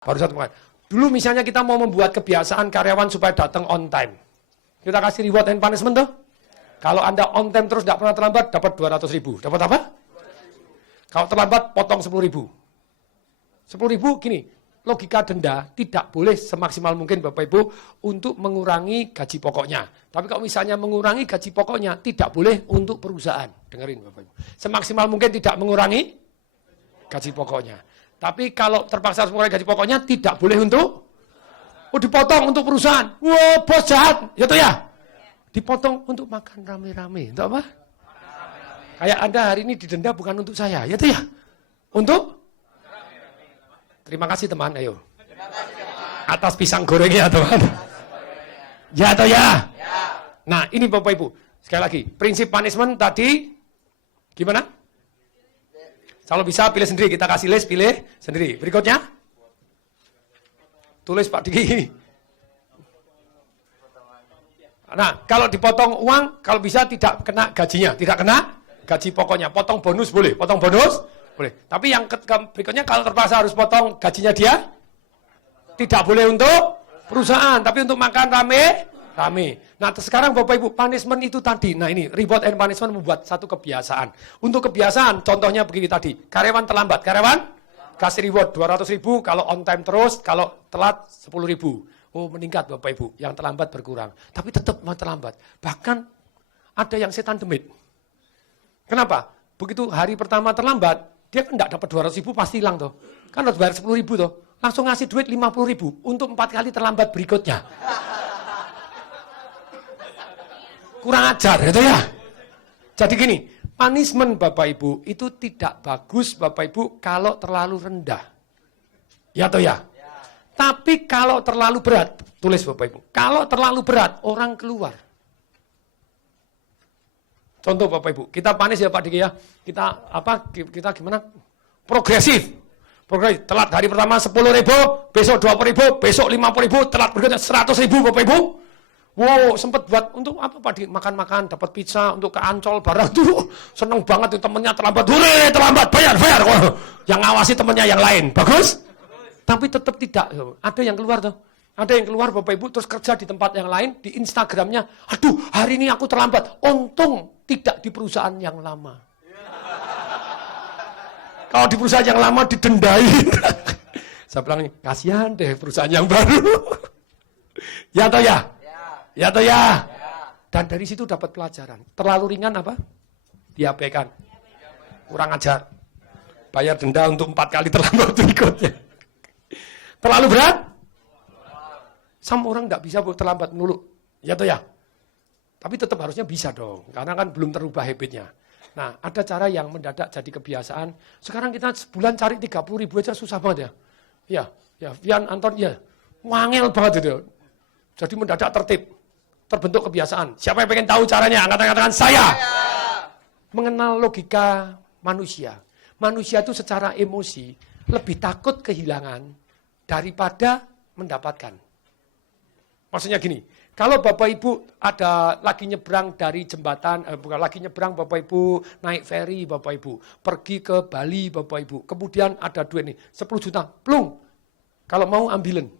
Baru satu pekan. Dulu misalnya kita mau membuat kebiasaan karyawan supaya datang on time. Kita kasih reward and punishment tuh. Kalau Anda on time terus tidak pernah terlambat, dapat 200.000. Dapat apa? Kalau terlambat, potong 10.000. 10.000 gini, logika denda tidak boleh semaksimal mungkin Bapak Ibu untuk mengurangi gaji pokoknya. Tapi kalau misalnya mengurangi gaji pokoknya, tidak boleh untuk perusahaan. Dengerin Bapak Ibu. Semaksimal mungkin tidak mengurangi gaji pokoknya. Tapi kalau terpaksa harus mengurangi gaji pokoknya, tidak boleh untuk dipotong untuk perusahaan. Wah, bos jahat, gitu ya. Dipotong untuk makan rame-rame. Untuk apa? Kayak Anda hari ini didenda bukan untuk saya, gitu ya. Untuk? Terima kasih teman, ayo. Atas pisang gorengnya teman. Ya atau ya? Nah, ini Bapak Ibu. Sekali lagi, prinsip punishment tadi gimana? Kalau bisa pilih sendiri, kita kasih list, pilih sendiri. Berikutnya. Tulis Pak Diki. Nah, kalau dipotong uang, kalau bisa tidak kena gajinya, tidak kena gaji pokoknya. Potong bonus boleh, potong bonus boleh. Tapi yang berikutnya kalau terpaksa harus potong gajinya dia, tidak boleh untuk perusahaan, tapi untuk makan rame. Nah, sekarang Bapak Ibu, punishment itu tadi. Nah, ini reward and punishment membuat satu kebiasaan. Untuk kebiasaan, contohnya begini tadi. Karyawan terlambat, karyawan kasih reward 200.000 kalau on time terus, kalau telat 10.000. Oh, meningkat Bapak Ibu, yang terlambat berkurang. Tapi tetap mau terlambat. Bahkan ada yang setan demit. Kenapa? Begitu hari pertama terlambat, dia kan tidak dapat 200.000 pasti hilang tuh. Kan harus bayar 10.000 tuh. Langsung ngasih duit 50.000 untuk 4 kali terlambat berikutnya. Kurang ajar, gitu ya. Jadi gini, punishment Bapak Ibu itu tidak bagus Bapak Ibu kalau terlalu rendah. Ya atau ya? Tapi kalau terlalu berat, tulis Bapak Ibu. Kalau terlalu berat, orang keluar. Contoh Bapak Ibu, kita punish ya Pak Diki ya. Kita gimana? Progresif. Telat hari pertama 10.000, besok 20.000, besok 50.000, telat berikutnya 100.000 Bapak Ibu. Wow, sempat buat untuk apa Pak? Makan-makan, dapat pizza untuk ke Ancol barang tuh. Seneng banget tuh temennya terlambat. Hore, terlambat, bayar. Yang ngawasi temennya yang lain. Bagus? Tapi tetap tidak. Ada yang keluar tuh. Ada yang keluar Bapak Ibu terus kerja di tempat yang lain, di Instagramnya. Aduh, hari ini aku terlambat. Untung tidak di perusahaan yang lama. Kalau di perusahaan yang lama didendai. Saya bilang, kasihan deh perusahaan yang baru. Ya atau ya? Ya atau ya? Dan dari situ dapat pelajaran. Terlalu ringan apa? Diabaikan. Kurang ajar. Bayar denda untuk 4 kali terlambat berikutnya. Terlalu berat? Sama orang tidak bisa terlambat melulu. Ya atau ya? Tapi tetap harusnya bisa dong. Karena kan belum terubah habitnya. Nah, ada cara yang mendadak jadi kebiasaan. Sekarang kita sebulan cari 30.000 aja susah banget ya. Ya, Vian, Anton, ya. Wangel banget itu. Jadi mendadak tertib. Terbentuk kebiasaan. Siapa yang pengen tahu caranya? Angkat tangan saya. Mengenal logika manusia. Manusia itu secara emosi lebih takut kehilangan daripada mendapatkan. Maksudnya gini, kalau Bapak Ibu ada lagi nyebrang dari jembatan, bukan lagi nyebrang Bapak Ibu, naik ferry Bapak Ibu, pergi ke Bali Bapak Ibu, kemudian ada duit nih, 10 juta, plung, kalau mau ambilin,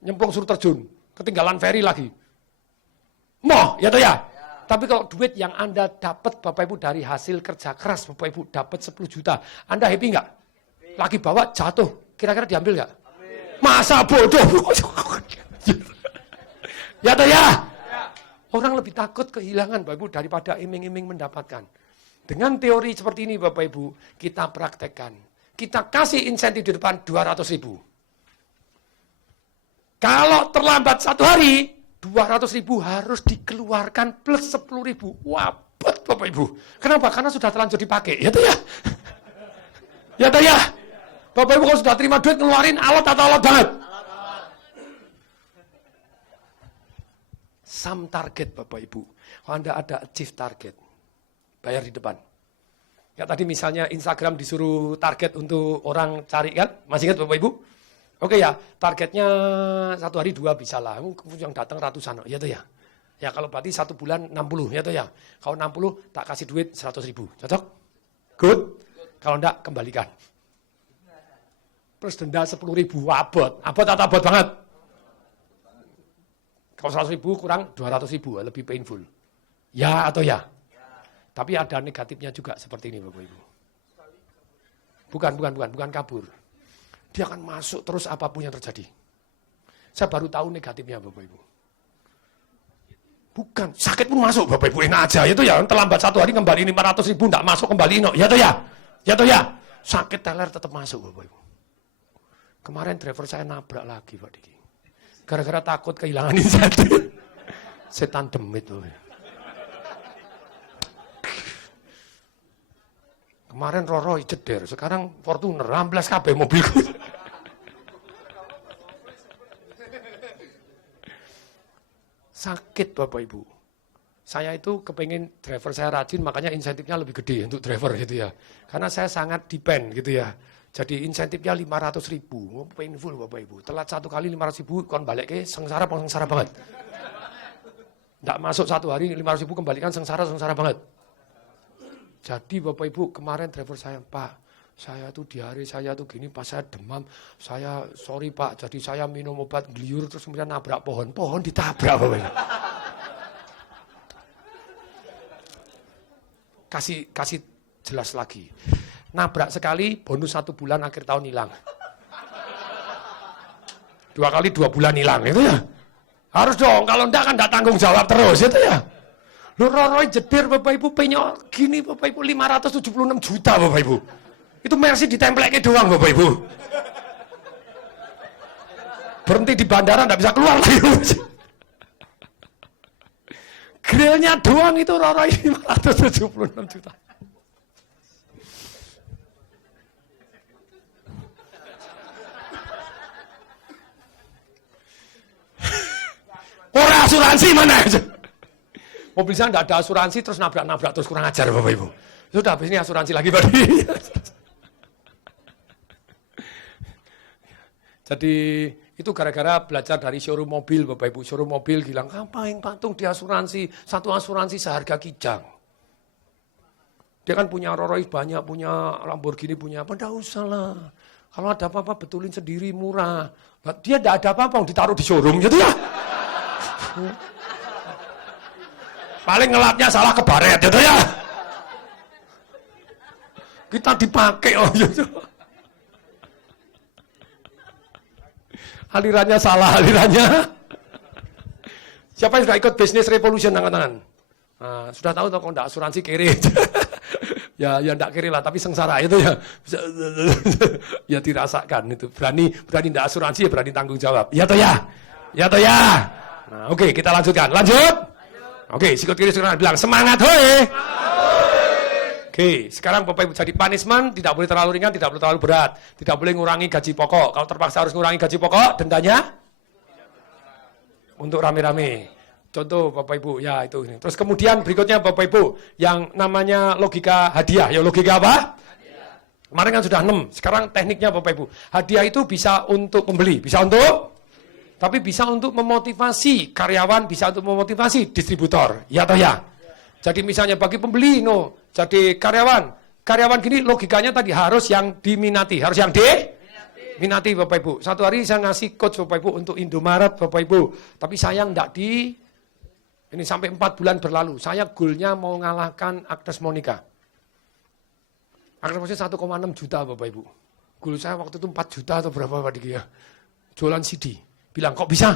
nyemplung suruh terjun, ketinggalan ferry lagi. Moh, ya toh ya? Tapi kalau duit yang Anda dapat Bapak Ibu dari hasil kerja keras Bapak Ibu dapat 10 juta, Anda happy nggak? Lagi bawa jatuh, kira-kira diambil nggak? Masa bodoh? Ya toh ya? Orang lebih takut kehilangan Bapak Ibu daripada iming-iming mendapatkan. Dengan teori seperti ini Bapak Ibu, kita praktekkan. Kita kasih insentif di depan 200.000. Kalau terlambat 1 hari, 200.000 harus dikeluarkan plus 10.000. Wabet Bapak Ibu. Kenapa? Karena sudah terlanjur dipakai. Ya toh ya? Ya toh ya? Bapak Ibu kalau sudah terima duit ngeluarin alot atau alot banget? Some target Bapak Ibu. Kalau Anda ada achieve target, bayar di depan. Ya tadi misalnya Instagram disuruh target untuk orang cari kan? Masih ingat Bapak Ibu? Oke ya, targetnya 1 hari 2 bisa lah. Yang datang ratusan, ya tuh ya. Ya kalau berarti 1 bulan 60, ya tuh ya. Kalau 60 tak kasih duit 100.000. Cocok? Good? Kalau enggak, kembalikan. plus denda 10.000, abot. Abot atau abot banget? Kalau 100.000 kurang 200.000, lebih painful. Ya atau ya? Tapi ada negatifnya juga seperti ini Bapak Ibu. Bukan kabur. Dia akan masuk terus apapun yang terjadi. Saya baru tahu negatifnya Bapak Ibu. Bukan, sakit pun masuk Bapak Ibu, enak aja. Itu ya, terlambat 1 hari kembali 500.000, enggak masuk kembali. No. Ya toh ya? Ya toh ya? Sakit teler tetap masuk Bapak Ibu. Kemarin driver saya nabrak lagi Pak Diki. Gara-gara takut kehilangan insentif. Setan demit loh. Kemarin Roro jeder, sekarang Fortuner, 16 KB mobilku. Sakit Bapak Ibu. Saya itu kepengen driver saya rajin, makanya insentifnya lebih gede untuk driver gitu ya. Karena saya sangat depend gitu ya. Jadi insentifnya 500.000, painful Bapak Ibu. Telat 1 kali 500.000, kon balik ke sengsara banget. Nggak masuk 1 hari 500.000 kembalikan sengsara banget. Jadi Bapak Ibu kemarin driver saya, Pak, saya tuh diare, saya tuh gini, pas saya demam, saya sorry Pak, jadi saya minum obat gliur terus kemudian nabrak pohon ditabrak Bapak Ibu. Kasih jelas lagi. Nabrak sekali, bonus 1 bulan akhir tahun hilang. 2 kali 2 bulan hilang, itu ya. Harus dong, kalau enggak kan enggak tanggung jawab terus, itu ya. Lu Roroi jeder Bapak Ibu, penyok gini Bapak Ibu, 576 juta Bapak Ibu. Itu Mercy ditempleke doang Bapak Ibu. Berhenti di bandara enggak bisa keluar lagi. Grillnya doang itu Roroi 576 juta. Orang asuransi mana aja? Mobil saya enggak ada asuransi terus nabrak terus kurang ajar Bapak Ibu. Sudah habis ini asuransi lagi Pak. Jadi itu gara-gara belajar dari showroom mobil Bapak Ibu. Showroom mobil bilang, ngapain patung di asuransi? Satu asuransi seharga kijang. Dia kan punya Rolls Royce banyak, punya Lamborghini, punya apa, enggak usah lah. Kalau ada apa-apa betulin sendiri murah. Dia enggak ada apa-apa ditaruh di showroom gitu ya. Paling ngelapnya salah kebaret gitu ya. Kita dipakai oh gitu. Alirannya salah, alirannya. Siapa yang sudah ikut bisnis revolution angkat tangan? Nah, sudah tahu kalau enggak asuransi kiri. ya enggak kiri lah, tapi sengsara itu ya. Ya dirasakan itu. Berani enggak asuransi ya berani tanggung jawab. Ya toh ya? Ya toh ya? Nah, oke, kita lanjutkan. Lanjut. Oke, sikut kiri sekarang bilang semangat hoi. Oke, sekarang Bapak Ibu jadi punishment tidak boleh terlalu ringan, tidak boleh terlalu berat, tidak boleh ngurangi gaji pokok. Kalau terpaksa harus ngurangi gaji pokok, dendanya untuk rame-rame. Contoh Bapak Ibu, ya itu ini. Terus kemudian berikutnya Bapak Ibu, yang namanya logika hadiah. Ya logika apa? Kemarin kan sudah 6, sekarang tekniknya Bapak Ibu. Hadiah itu bisa untuk pembeli, bisa untuk tapi bisa untuk memotivasi karyawan, bisa untuk memotivasi distributor. Ya atau ya? Jadi misalnya bagi pembeli, no. Jadi karyawan gini logikanya tadi harus yang diminati, harus yang diminati Bapak Ibu. Satu hari saya ngasih coach Bapak Ibu untuk Indomaret Bapak Ibu. Tapi saya enggak ini sampai 4 bulan berlalu. Saya goalnya mau ngalahkan Agnes Monica. Agnes Monica 1,6 juta Bapak Ibu. Goal saya waktu itu 4 juta atau berapa Pak Diki ya. Jualan CD. Bilang, kok bisa?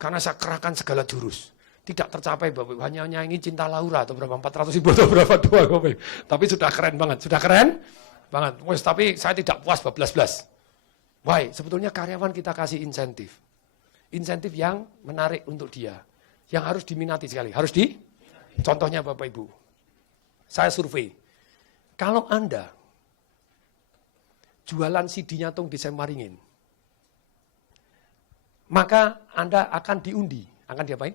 Karena saya kerahkan segala jurus. Tidak tercapai Bapak Ibu. Hanya nyanyi Cinta Laura atau berapa, 400.000 atau berapa doang Bapak Ibu. Tapi sudah keren banget. Sudah keren banget. Tapi saya tidak puas bablas-blas. Why? Sebetulnya karyawan kita kasih insentif. Insentif yang menarik untuk dia. Yang harus diminati sekali. Contohnya Bapak Ibu. Saya survei. Kalau Anda jualan CD-nya tung di Semaringin, maka Anda akan diundi. Akan diapain?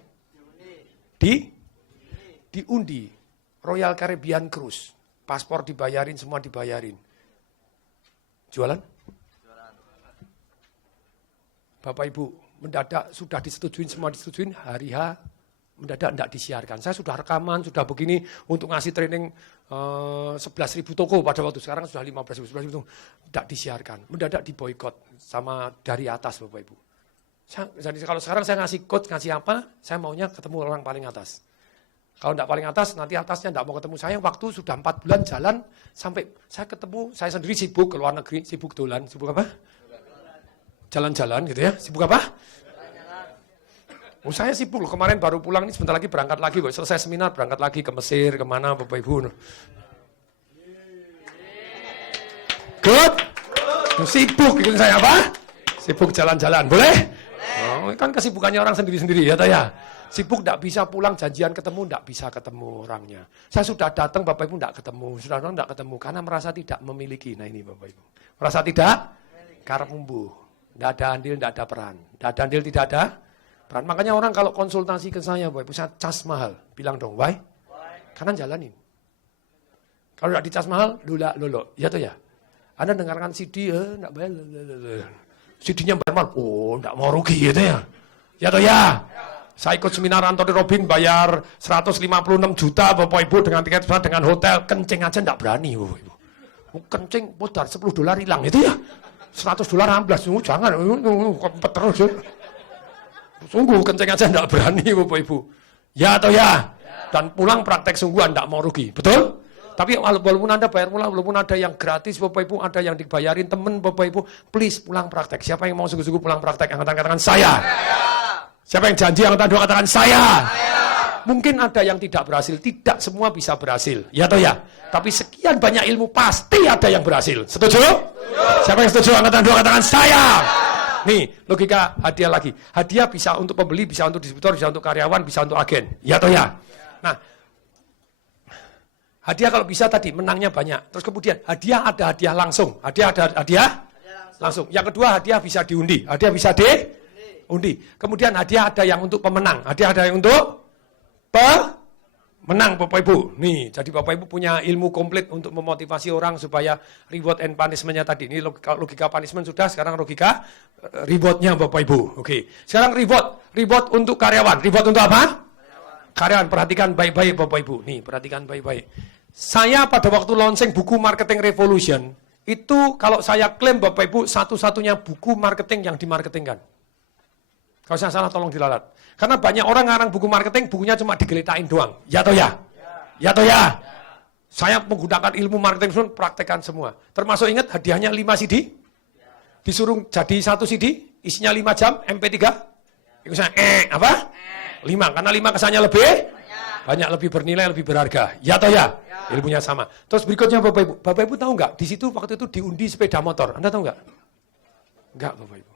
Diundi. Royal Caribbean Cruise. Paspor dibayarin, semua dibayarin. Jualan? Bapak Ibu, mendadak sudah disetujuin, semua disetujuin, hari H mendadak tidak disiarkan. Saya sudah rekaman, sudah begini untuk ngasih training 11.000 toko pada waktu sekarang sudah 15.000 itu tidak disiarkan. Mendadak diboikot sama dari atas Bapak Ibu. Jadi kalau sekarang saya ngasih coach, ngasih apa, saya maunya ketemu orang paling atas. Kalau tidak paling atas, nanti atasnya tidak mau ketemu saya. Waktu sudah 4 bulan jalan, sampai saya ketemu, saya sendiri sibuk ke luar negeri, sibuk dolan, sibuk apa? Jalan-jalan gitu ya, sibuk apa? Oh, saya sibuk loh, kemarin baru pulang, ini sebentar lagi berangkat lagi, selesai seminar, berangkat lagi ke Mesir, kemana Bapak Ibu. Good? Sibuk, gitu saya apa? Sibuk jalan-jalan, boleh? Oh, kan kesibukannya orang sendiri-sendiri ya, ya. Sibuk tidak bisa pulang, janjian ketemu, tidak bisa ketemu orangnya. Saya sudah datang, Bapak Ibu tidak ketemu, sudah datang tidak ketemu, karena merasa tidak memiliki. Nah ini Bapak Ibu, merasa tidak, karep umbuh, tidak ada andil, tidak ada peran, tidak ada andil, tidak ada peran. Makanya orang kalau konsultasi ke saya, Bapak Ibu, saya cas mahal, bilang dong, why? Karena jalanin. Kalau tidak dicas mahal, lolo, ya tuh ya. Anda dengarkan CD, tidak bayar, CD-nya bayar mahal, oh tidak mau rugi gitu ya. Ya tuh ya. Saya ikut seminar Anthony Robbins bayar 156 juta Bapak Ibu dengan tiket pesawat, dengan hotel, kencing aja enggak berani Bapak Ibu. Kencing putar $10 hilang itu ya. $100 amblas, jangan kompet terus. Sungguh kencing aja enggak berani Bapak Ibu. Ya atau ya? Dan pulang praktek sungguhan enggak mau rugi. Betul? Tapi walaupun Anda bayar pulang, walaupun ada yang gratis Bapak Ibu, ada yang dibayarin temen Bapak Ibu, please pulang praktek. Siapa yang mau sungguh-sungguh pulang praktek? Angkatan katakan saya. Siapa yang janji angkatan 2 katakan saya. Mungkin ada yang tidak berhasil, tidak semua bisa berhasil. Ya atau ya? Tapi sekian banyak ilmu pasti ada yang berhasil. Setuju? Siapa yang setuju angkatan 2 katakan saya. Nih, logika hadiah lagi. Hadiah bisa untuk pembeli, bisa untuk distributor, bisa untuk karyawan, bisa untuk agen. Ya atau ya? Nah, hadiah kalau bisa tadi menangnya banyak. Terus kemudian hadiah ada hadiah langsung. Hadiah ada hadiah langsung. Yang kedua hadiah bisa diundi. Hadiah bisa undi. Kemudian hadiah ada yang untuk pemenang. Hadiah ada yang untuk pemenang Bapak Ibu. Nih, jadi Bapak Ibu punya ilmu komplit untuk memotivasi orang supaya reward and punishment-nya tadi. Ini logika punishment sudah, sekarang logika reward-nya Bapak Ibu. Oke. Sekarang reward untuk karyawan. Reward untuk apa? Karyawan, perhatikan baik-baik Bapak Ibu. Nih, perhatikan baik-baik. Saya pada waktu launching buku Marketing Revolution, itu kalau saya klaim Bapak Ibu satu-satunya buku marketing yang dimarketingkan. Kalau saya salah tolong dilalat. Karena banyak orang ngarang buku marketing, bukunya cuma digeletain doang. Ya atau ya? Ya atau ya? Saya menggunakan ilmu marketing pun praktekkan semua. Termasuk ingat hadiahnya 5 CD? Disuruh jadi 1 CD, isinya 5 jam, MP3. Itu saya, apa? 5, karena 5 kesannya lebih banyak, lebih bernilai, lebih berharga. Ya atau ya? Ilmunya sama. Terus berikutnya Bapak Ibu. Bapak Ibu tahu nggak? Di situ waktu itu diundi sepeda motor. Anda tahu nggak? Nggak Bapak Ibu.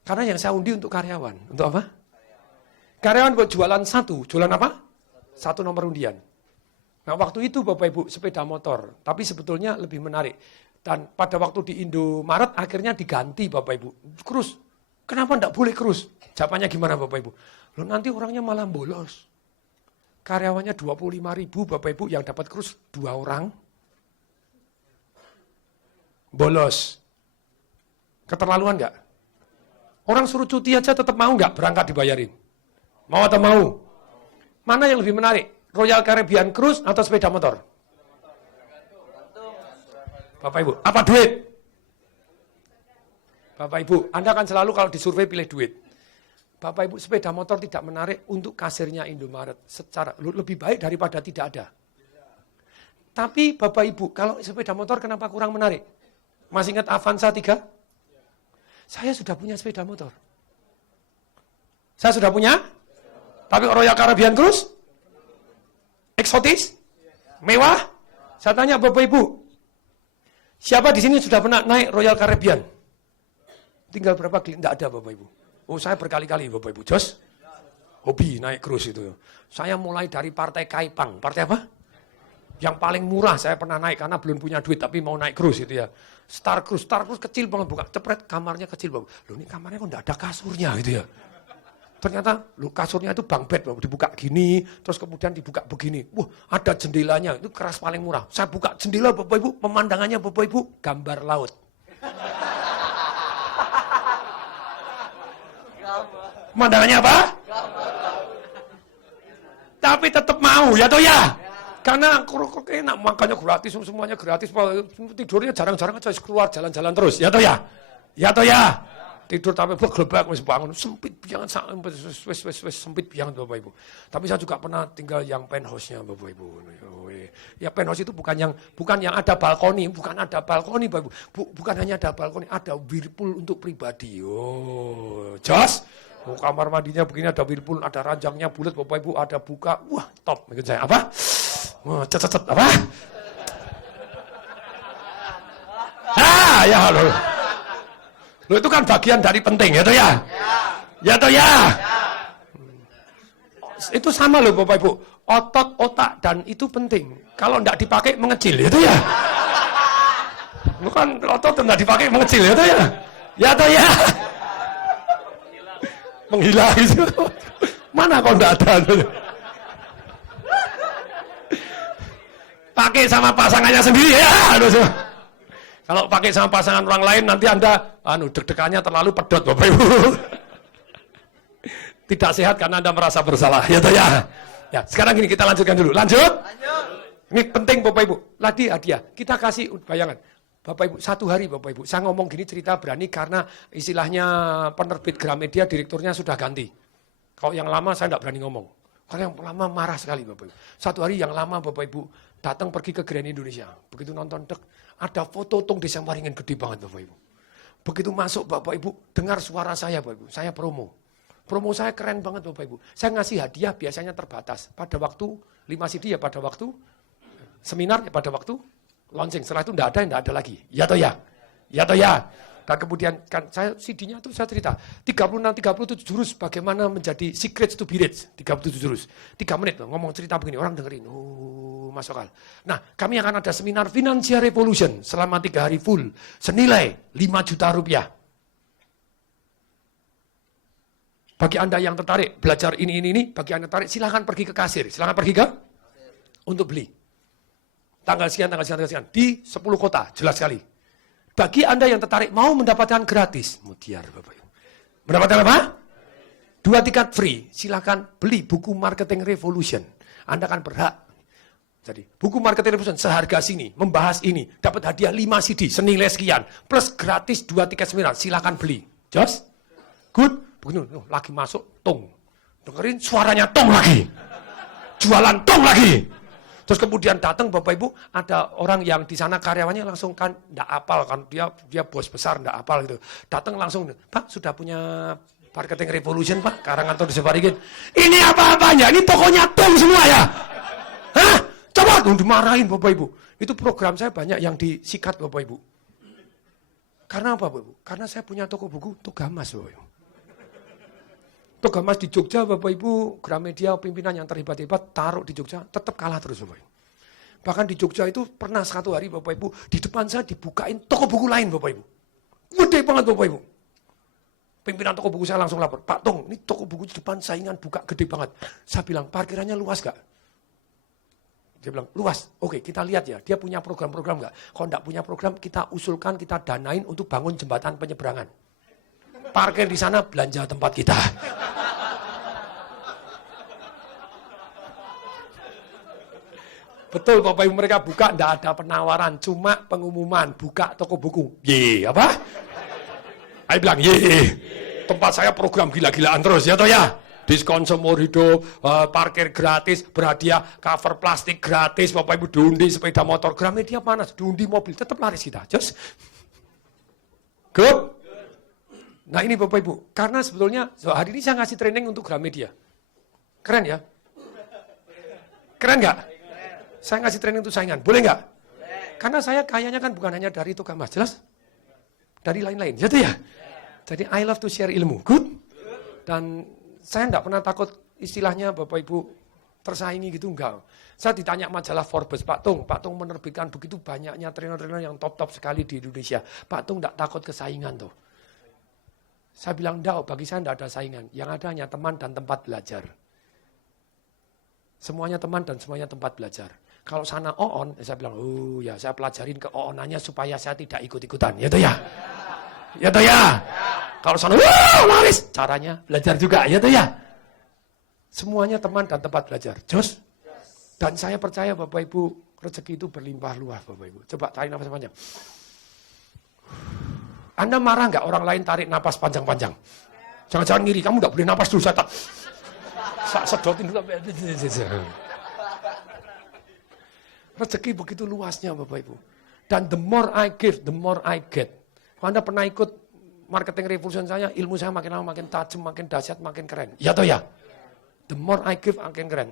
Karena yang saya undi untuk karyawan. Untuk apa? Karyawan buat jualan 1. Jualan apa? 1 nomor undian. Nah waktu itu Bapak Ibu sepeda motor. Tapi sebetulnya lebih menarik. Dan pada waktu di Indomaret akhirnya diganti Bapak Ibu. Krus. Kenapa enggak boleh krus? Jawabannya gimana Bapak Ibu? Loh nanti orangnya malah bolos. Karyawannya 25.000 Bapak Ibu yang dapat krus 2 orang. Bolos. Keterlaluan enggak? Orang suruh cuti aja tetap mau nggak berangkat dibayarin? Mau atau mau? Mana yang lebih menarik? Royal Caribbean Cruise atau sepeda motor? Bapak Ibu, apa duit? Bapak Ibu, Anda kan selalu kalau disurvei pilih duit. Bapak Ibu, sepeda motor tidak menarik untuk kasirnya Indomaret. Secara lebih baik daripada tidak ada. Tapi Bapak Ibu, kalau sepeda motor kenapa kurang menarik? Masih ingat Avanza 3? Saya sudah punya sepeda motor. Saya sudah punya? Tapi Royal Caribbean Cruise? Eksotis? Mewah? Saya tanya Bapak Ibu, siapa di sini sudah pernah naik Royal Caribbean? Tinggal berapa kali? Tidak ada Bapak Ibu. Oh saya berkali-kali Bapak Ibu. Jos? Hobi naik cruise itu. Saya mulai dari partai Kaipang. Partai apa? Yang paling murah saya pernah naik karena belum punya duit tapi mau naik cruise itu ya. Star Cruise kecil banget, buka cepret kamarnya kecil banget. Loh ini kamarnya kok enggak ada kasurnya gitu ya. Ternyata kasurnya itu bunk bed, dibuka gini, terus kemudian dibuka begini. Wah, ada jendelanya, itu keras paling murah. Saya buka jendela Bapak Ibu, pemandangannya Bapak Ibu gambar laut. Pemandangannya apa? Tapi tetap mau, ya toh ya? Karena enak, makannya gratis, semuanya gratis, tidurnya jarang-jarang aja keluar jalan-jalan terus, ya toh ya? Ya toh ya? Tidur tapi gelebak wis bangun sempit biangan wis sempit biangan Bapak Ibu. Tapi saya juga pernah tinggal yang penthouse-nya Bapak Ibu. Ya penthouse itu bukan yang ada balkoni, bukan ada balkoni Bapak Ibu. Bukan hanya ada balkoni, ada whirlpool untuk pribadi. Oh, jos. Oh, kamar mandinya begini ada whirlpool, ada ranjangnya bulat Bapak Ibu, ada buka. Wah, top mungkin saya. Apa? Wah, cet apa? Ah, ya halo. Loh, itu kan bagian dari penting, ya toh ya? Ya toh ya? Itu sama loh Bapak Ibu. Otot, otak, dan itu penting. Kalau enggak dipakai mengecil, ya toh ya? Bukan otot enggak dipakai mengecil, ya toh ya? Ya toh ya? Menghilang itu. Mana kalau enggak ada? Pakai sama pasangannya sendiri, ya. Kalau pakai sama pasangan orang lain, nanti Anda deg-degannya terlalu pedot, Bapak Ibu. Tidak sehat karena Anda merasa bersalah. Ya, toh ya. Ya, sekarang gini kita lanjutkan dulu. Lanjut. Ini penting Bapak Ibu. Lagi hadiah. Kita kasih bayangan. Bapak Ibu, satu hari Bapak Ibu. Saya ngomong gini cerita berani karena istilahnya penerbit Gramedia direkturnya sudah ganti. Kalau yang lama saya tidak berani ngomong. Karena yang lama marah sekali Bapak Ibu. Satu hari yang lama Bapak Ibu datang pergi ke Grand Indonesia. Begitu nonton ada foto Tung Desa Waringin gede banget Bapak Ibu. Begitu masuk Bapak Ibu, dengar suara saya Bapak Ibu. Saya promo. Promo saya keren banget Bapak Ibu. Saya ngasih hadiah biasanya terbatas. Pada waktu 5 CD ya pada waktu seminar ya pada waktu launching. Setelah itu tidak ada lagi. Ya toh ya? Ya toh ya? Dan kemudian kan saya CD-nya itu saya cerita 37 jurus bagaimana menjadi secrets to be rich. 37 jurus. 3 menit loh, ngomong cerita begini, orang dengerin. Oh, masuk akal. Nah, kami akan ada seminar Financial Revolution selama 3 hari full senilai 5 juta rupiah. Bagi Anda yang tertarik belajar ini, bagi Anda tertarik silahkan pergi ke kasir. Silahkan pergi ke untuk beli. Tanggal sekian di 10 kota, jelas sekali. Bagi Anda yang tertarik mau mendapatkan gratis, mutiar Bapak Ibu. Mendapatkan apa? 2 tiket free. Silakan beli buku Marketing Revolution. Anda akan berhak. Jadi, buku Marketing Revolution seharga sini, membahas ini, dapat hadiah 5 CD senilai sekian, plus gratis 2 tiket seminar. Silakan beli. Just good. Begini, lagi masuk Tung. Dengerin suaranya Tung lagi. Jualan Tung lagi. Terus kemudian datang Bapak Ibu, ada orang yang di sana karyawannya langsung kan enggak apal kan, dia bos besar enggak apal gitu. Datang langsung, "Pak, sudah punya Marketing Revolution, Pak, Karangantor Desa Waringin." "Ini apa-apanya? Ini tokonya Tung semua ya?" "Hah? Coba tuh dimarahin Bapak Ibu." Itu program saya banyak yang disikat Bapak Ibu. Karena apa Bapak Ibu? Karena saya punya toko buku Togamas Bapak Ibu. Togamas di Jogja, Bapak Ibu, Gramedia, pimpinan yang terlibat-libat, taruh di Jogja, tetap kalah terus, Bapak Ibu. Bahkan di Jogja itu pernah satu hari, Bapak Ibu, di depan saya dibukain toko buku lain, Bapak Ibu. Gede banget, Bapak Ibu. Pimpinan toko buku saya langsung lapor, "Pak Tung, ini toko buku di depan saingan buka gede banget." Saya bilang, "Parkirannya luas gak?" Dia bilang, "Luas." "Oke, kita lihat ya, dia punya program-program gak?" "Kalau enggak punya program, kita usulkan, kita danain untuk bangun jembatan penyeberangan. Parkir di sana, belanja tempat kita." Betul Bapak Ibu, mereka buka, enggak ada penawaran, cuma pengumuman, buka toko buku. Ye, apa? Saya bilang, ye, tempat saya program gila-gilaan terus, ya toh ya? Diskon seumur hidup, parkir gratis, berhadiah, cover plastik gratis, Bapak Ibu diundi sepeda motor, Gramedia panas, diundi mobil, tetap laris kita. Just good. Nah ini Bapak Ibu, karena sebetulnya hari ini saya ngasih training untuk Gramedia. Keren ya? Keren nggak? Saya ngasih training untuk saingan, boleh nggak? Karena saya kayaknya kan bukan hanya dari Togamas, jelas? Dari lain-lain, gitu ya? Jadi I love to share ilmu, good? Dan saya nggak pernah takut istilahnya Bapak Ibu tersaingi gitu, enggak. Saya ditanya majalah Forbes, Pak Tung menerbitkan begitu banyaknya trainer-trainer yang top-top sekali di Indonesia. Pak Tung nggak takut kesaingan tuh. Saya bilang, enggak, bagi saya enggak ada saingan. Yang ada hanya teman dan tempat belajar. Semuanya teman dan semuanya tempat belajar. Kalau sana oon, saya bilang, oh ya saya pelajarin keoonannya supaya saya tidak ikut-ikutan. Ya toh ya? Ya toh ya? Kalau sana, wah laris. Caranya belajar juga, ya tuh ya. Semuanya teman dan tempat belajar. Jos. Dan saya percaya Bapak Ibu, rezeki itu berlimpah luas Bapak Ibu. Coba tarik nafas panjang. Anda marah nggak orang lain tarik napas panjang-panjang? Jangan-jangan ngiri, kamu nggak boleh napas dulu, saya sedotin dulu. Rezeki begitu luasnya Bapak Ibu. Dan the more I give, the more I get. Kalau Anda pernah ikut marketing revolution saya, ilmu saya makin lama makin tajam, makin dahsyat, makin keren. Ya toh ya? The more I give, makin keren.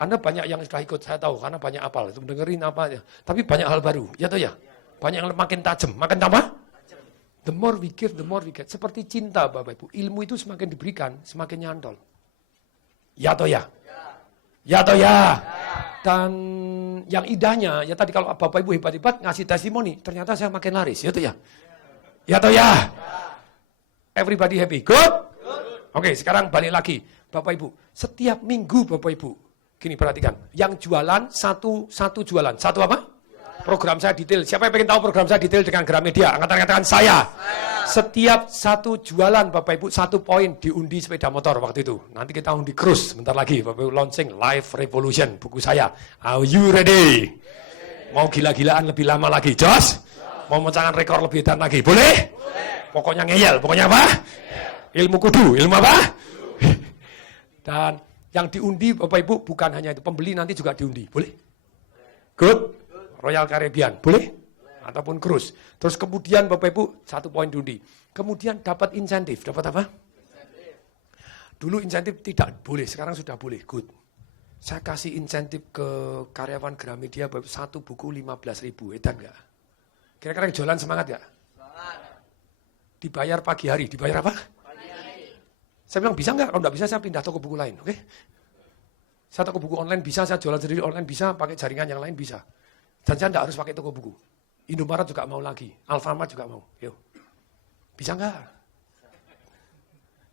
Anda banyak yang sudah ikut, saya tahu, karena banyak apal, itu dengerin apa aja. Tapi banyak hal baru, ya toh ya? Banyak yang makin tajam, makin tambah. The more we give, the more we get. Seperti cinta Bapak Ibu, ilmu itu semakin diberikan, semakin nyantol. Ya toh ya? Ya toh ya? Dan yang indahnya, ya tadi kalau Bapak Ibu hebat-hebat ngasih testimoni, ternyata saya makin laris, ya toh ya? Ya toh ya? Everybody happy, good? Oke, sekarang balik lagi. Bapak Ibu, setiap minggu Bapak Ibu, gini perhatikan, yang jualan satu jualan, satu apa? Program saya detail. Siapa yang pengen tahu program saya detail dengan Gramedia? Angkatan saya. Setiap satu jualan Bapak Ibu, 1 poin diundi sepeda motor waktu itu. Nanti kita undi cruise, bentar lagi Bapak Ibu launching Life Revolution, buku saya. Are you ready? Mau gila-gilaan lebih lama lagi, Jos? Mau mecahkan rekor lebih dan lagi, boleh? Pokoknya ngeyel, pokoknya apa? Ilmu kudu, ilmu apa? Dan yang diundi Bapak Ibu bukan hanya itu, pembeli nanti juga diundi, boleh? Good? Royal Caribbean, boleh? Ataupun cruise. Terus kemudian Bapak Ibu 1 poin diundi. Kemudian dapat insentif, dapat apa? Dulu insentif tidak boleh, sekarang sudah boleh, good. Saya kasih insentif ke karyawan Gramedia, 1 buku 15.000, edan enggak? Kira-kira yang jualan semangat enggak? Dibayar pagi hari, dibayar apa? Saya bilang, bisa nggak? Kalau nggak bisa, saya pindah toko buku lain, oke? Saya toko buku online bisa, saya jualan sendiri online bisa, pakai jaringan yang lain bisa. Dan saya nggak harus pakai toko buku. Indomaret juga mau lagi, Alfamart juga mau. Yuk. Bisa nggak?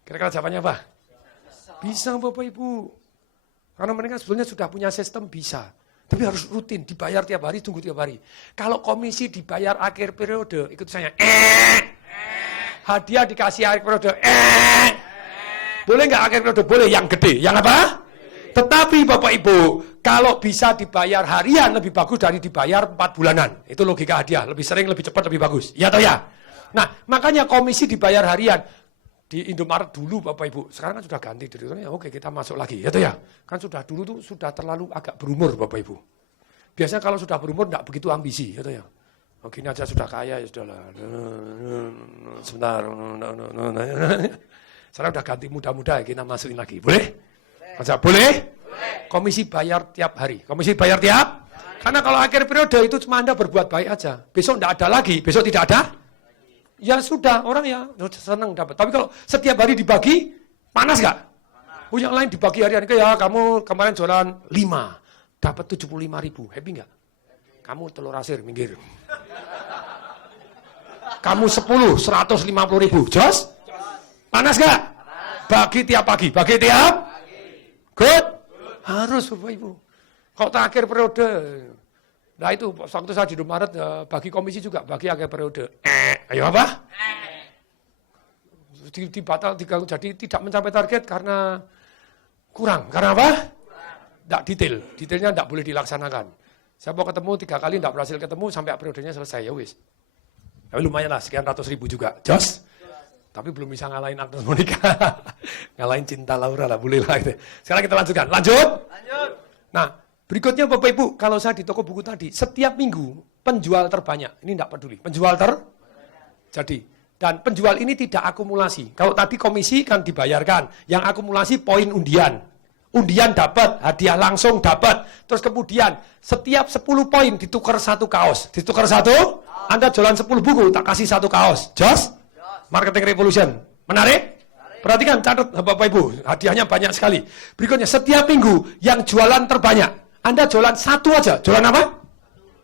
Kira-kira jawabannya apa? Bisa Bapak Ibu. Karena mereka sebetulnya sudah punya sistem bisa. Tapi harus rutin, dibayar tiap hari, tunggu tiap hari. Kalau komisi dibayar akhir periode, ikut saya. Hadiah dikasih akhir periode. Boleh nggak akhir periode? Boleh, yang gede. Yang apa? Tetapi Bapak Ibu, kalau bisa dibayar harian lebih bagus dari dibayar 4 bulanan. Itu logika hadiah. Lebih sering, lebih cepat, lebih bagus. Ya atau ya? Nah, makanya komisi dibayar harian. Di Indomaret dulu Bapak Ibu. Sekarang kan sudah ganti. Oke, kita masuk lagi. Ya atau ya? Kan sudah dulu tuh sudah terlalu agak berumur Bapak Ibu. Biasanya kalau sudah berumur enggak begitu ambisi. Ya atau ya? Oh, gini aja sudah kaya, ya sudahlah. Sebentar. Sekarang udah ganti muda-muda, kita masukin lagi. Boleh? Boleh? Komisi bayar tiap hari. Komisi bayar tiap? Karena kalau akhir periode itu cuma Anda berbuat baik aja. Besok tidak ada lagi, besok tidak ada. Ya sudah, orang ya senang dapat. Tapi kalau setiap hari dibagi, panas nggak? Yang lain dibagi harian. Ya kamu kemarin jualan 5, dapat 75.000. Happy nggak? Kamu telur asir, minggir. Kamu 10, 150.000. Jos? Panas nggak? Bagi tiap pagi. Bagi tiap? Good? Harus Bapak Ibu. Kalau terakhir periode. Nah itu, waktu saya di Indomaret, bagi komisi juga, bagi akhir periode. Ayo apa? Dibatal, jadi tidak mencapai target karena kurang. Karena apa? Tidak detail. Detailnya tidak boleh dilaksanakan. Saya mau ketemu 3 kali, tidak berhasil ketemu, sampai periodenya selesai. Ya wis. Tapi lumayan lah, sekian ratus ribu juga. Jos? Tapi belum bisa ngalahin Agnes Monica. Ngalahin Cinta Laura lah, boleh lah. Sekarang kita lanjutkan. Lanjut? Nah, berikutnya Bapak Ibu, kalau saya di toko buku tadi, setiap minggu penjual terbanyak. Ini tidak peduli. Penjual jadi. Dan penjual ini tidak akumulasi. Kalau tadi komisi kan dibayarkan. Yang akumulasi poin undian. Undian dapat, hadiah langsung dapat. Terus kemudian setiap 10 poin ditukar 1 kaos. Ditukar 1, Anda jualan 10 buku, tak kasih 1 kaos. Jos? Marketing Revolution. Menarik? Perhatikan, catat Bapak Ibu. Hadiahnya banyak sekali. Berikutnya, setiap minggu yang jualan terbanyak. Anda jualan 1 aja. Jualan apa?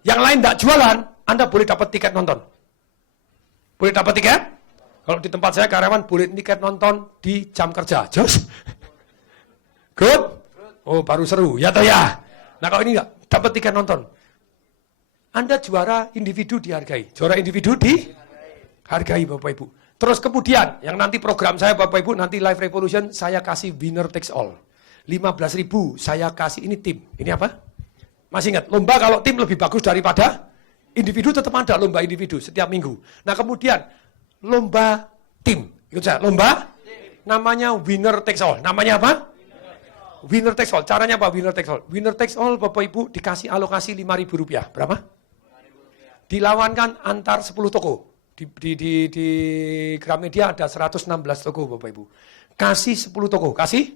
Yang lain tidak jualan, Anda boleh dapat tiket nonton. Boleh dapat tiket? Kalau di tempat saya karyawan boleh tiket nonton di jam kerja. Jos? Good? Oh, baru seru. Ya atau ya? Nah, kalau ini enggak, dapat tiket nonton. Anda juara individu dihargai. Juara individu dihargai Bapak Ibu. Terus kemudian, yang nanti program saya Bapak Ibu, nanti Live Revolution, saya kasih winner takes all. 15.000 saya kasih, ini tim. Ini apa? Masih ingat, lomba kalau tim lebih bagus daripada individu, tetap ada lomba individu setiap minggu. Nah kemudian, lomba tim. Ikut saya, lomba namanya winner takes all. Namanya apa? Winner takes all. Caranya apa winner takes all? Winner takes all Bapak Ibu dikasih alokasi Rp5.000. Berapa? Dilawankan antar 10 toko. Di Gramedia ada 116 toko Bapak Ibu. Kasih 10 toko. Kasih?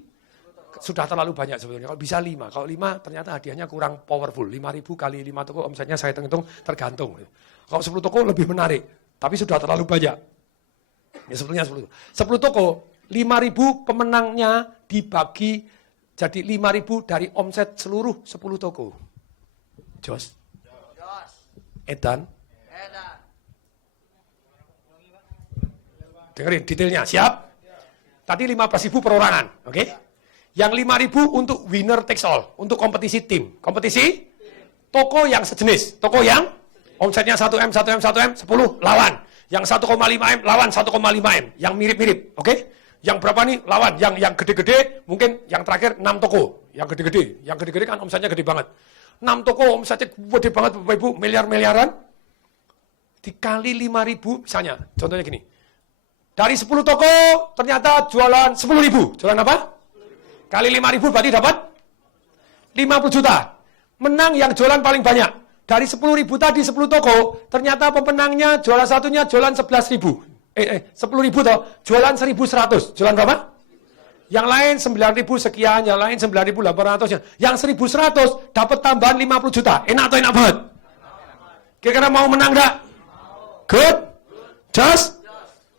Sudah terlalu banyak sebetulnya. Kalau bisa 5. Kalau 5 ternyata hadiahnya kurang powerful. 5.000 kali 5 toko omsetnya saya hitung tergantung. Kalau 10 toko lebih menarik. Tapi sudah terlalu banyak. Ya sebetulnya 10 toko. 5.000 pemenangnya dibagi jadi 5.000 dari omset seluruh 10 toko. Jos? Edan? Dengerin detailnya, siap? Tadi 15.000 perorangan, oke? Yang 5.000 untuk winner takes all, untuk kompetisi tim. Kompetisi? Toko yang sejenis, toko yang omsetnya 1M, 1M, 1M, 10 lawan. Yang 1,5M lawan 1,5M, yang mirip-mirip, oke? Yang berapa nih lawan? Yang gede-gede, mungkin yang terakhir 6 toko. Yang gede-gede kan omsetnya gede banget. 6 toko omsetnya gede banget Bapak Ibu, miliar-miliaran. Dikali 5.000 misalnya, contohnya gini. Dari 10 toko ternyata jualan 10.000. Jualan apa? Kali 5.000 berarti dapat 50 juta. Menang yang jualan paling banyak. Dari 10.000 tadi 10 toko, ternyata pemenangnya jualan satunya jualan 11.000. 10.000 toh, jualan 1.100. Jualan berapa? Yang lain 9.000 sekian, yang lain 9.800. Yang 1.100 dapat tambahan 50 juta. Enak atau enak banget? Kira-kira mau menang enggak? Good? Just?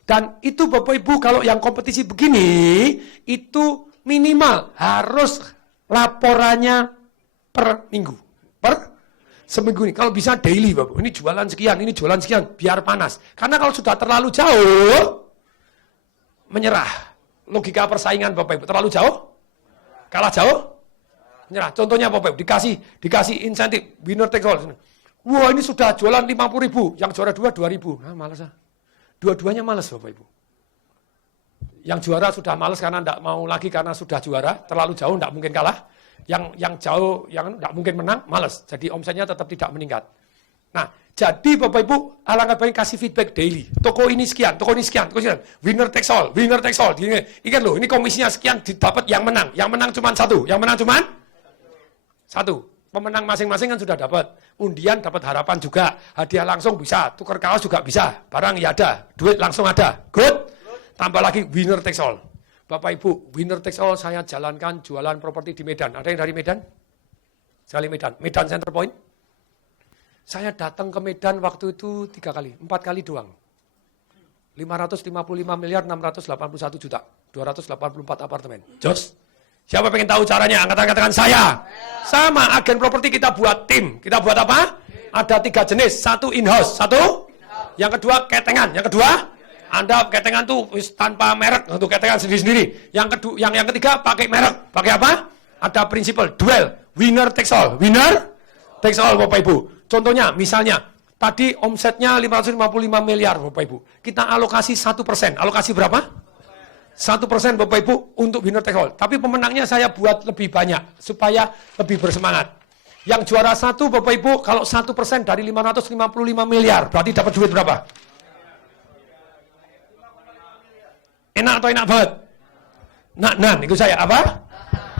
Dan itu Bapak Ibu kalau yang kompetisi begini, itu minimal harus laporannya per minggu. Per seminggu ini. Kalau bisa daily Bapak. Ini jualan sekian, biar panas. Karena kalau sudah terlalu jauh, menyerah. Logika persaingan Bapak Ibu. Terlalu jauh? Kalah jauh? Menyerah. Contohnya Bapak Ibu, dikasih insentif, winner takes all. Wah ini sudah jualan 50.000, yang juara 2.000. Nah, malas ah. Dua-duanya malas Bapak Ibu. Yang juara sudah malas karena tidak mau lagi karena sudah juara, terlalu jauh tidak mungkin kalah. Yang jauh, yang tidak mungkin menang, malas. Jadi omsetnya tetap tidak meningkat. Nah, jadi Bapak Ibu, alangkah baik kasih feedback daily. Toko ini sekian, toko ini sekian, toko ini sekian. Winner takes all, winner takes all. Ingat loh, ini komisinya sekian didapat yang menang. Yang menang cuma satu, yang menang cuma satu. Pemenang masing-masing kan sudah dapat. Undian dapat harapan juga. Hadiah langsung bisa. Tukar kaos juga bisa. Barang ya ada. Duit langsung ada. Good? Tambah lagi winner takes all. Bapak Ibu, winner takes all saya jalankan jualan properti di Medan. Ada yang dari Medan? Sekali Medan. Medan Center Point. Saya datang ke Medan waktu itu 4 kali doang. 555 miliar 681 juta. 284 apartemen. Jos? Siapa pengen tahu caranya? Angkat tangan saya. Sama, agen properti kita buat tim. Kita buat apa? Ada 3 jenis. Satu in-house. Satu? Yang kedua ketengan. Yang kedua? Anda ketengan tuh tanpa merek. Untuk ketengan sendiri-sendiri. Yang ketiga pakai merek. Pakai apa? Ada prinsipal. Duel. Winner takes all. Winner takes all Bapak Ibu. Contohnya, misalnya. Tadi omsetnya 555 miliar Bapak Ibu. Kita alokasi 1%. Alokasi berapa? 1% Bapak Ibu untuk winner take all. Tapi pemenangnya saya buat lebih banyak supaya lebih bersemangat. Yang juara 1 Bapak Ibu kalau 1% dari 555 miliar berarti dapat duit berapa? Enak atau enak banget? Nah, ikut saya apa?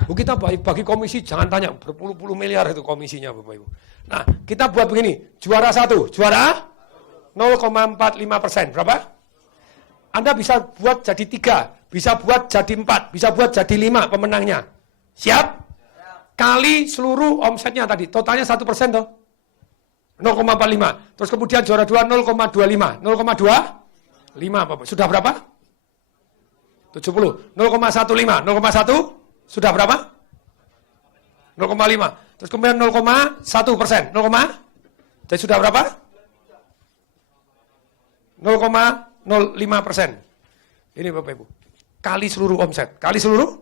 Kita bagi komisi jangan tanya berpuluh-puluh miliar itu komisinya Bapak Ibu. Nah, kita buat begini, juara 1, juara 0,45%. Berapa? Anda bisa buat jadi 3. Bisa buat jadi 4, bisa buat jadi 5 pemenangnya. Siap? Kali seluruh omsetnya tadi, totalnya 1% toh. 0,45. Terus kemudian juara 2 0,25. 0,25 Bapak. Sudah berapa? 70. 0,15. 0,1 sudah berapa? 0,5. Terus kemudian 0,1%. 0, jadi sudah berapa? 0,05%. Ini Bapak Ibu. Kali seluruh omset. Kali seluruh?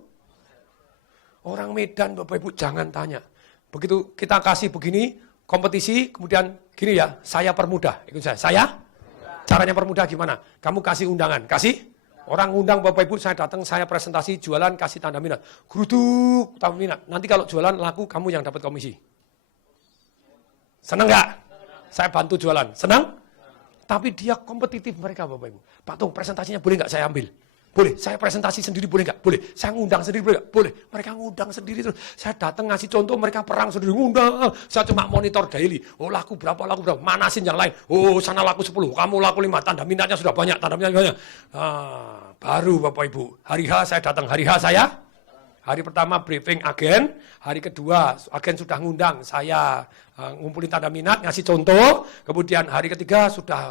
Orang Medan Bapak Ibu jangan tanya. Begitu kita kasih begini, kompetisi, kemudian gini ya, saya permudah. Ikut saya. Caranya permudah gimana? Kamu kasih undangan, kasih orang undang Bapak Ibu, saya datang, saya presentasi jualan, kasih tanda minat. Geruduk, tanda minat. Nanti kalau jualan laku, kamu yang dapat komisi. Senang nggak? Saya bantu jualan. Senang? Tapi dia kompetitif mereka Bapak Ibu. Pak Tung, presentasinya boleh nggak saya ambil? Boleh, saya presentasi sendiri boleh nggak? Boleh. Saya ngundang sendiri boleh nggak? Boleh. Mereka ngundang sendiri terus. Saya datang ngasih contoh, mereka perang sendiri ngundang. Saya cuma monitor daily. Oh laku berapa, manasin yang lain. Oh sana laku 10, kamu laku 5. Tanda minatnya sudah banyak, tanda minatnya banyak. Baru Bapak Ibu. Hari H saya datang, hari H saya. Hari pertama briefing agen. Hari kedua agen sudah ngundang. Saya ngumpulin tanda minat, ngasih contoh. Kemudian hari ketiga sudah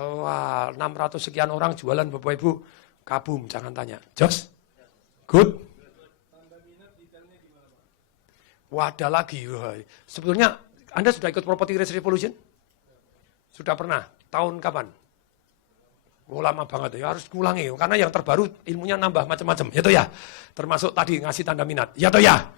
600 sekian orang jualan Bapak Ibu. Kabum, jangan tanya. Jos? Good? Wadah lagi. Sebetulnya Anda sudah ikut Property Risk Revolution? Sudah pernah? Tahun kapan? Oh, lama banget ya, harus ngulangi. Karena yang terbaru ilmunya nambah macam-macam. Ya toh ya? Termasuk tadi ngasih tanda minat. Ya toh ya?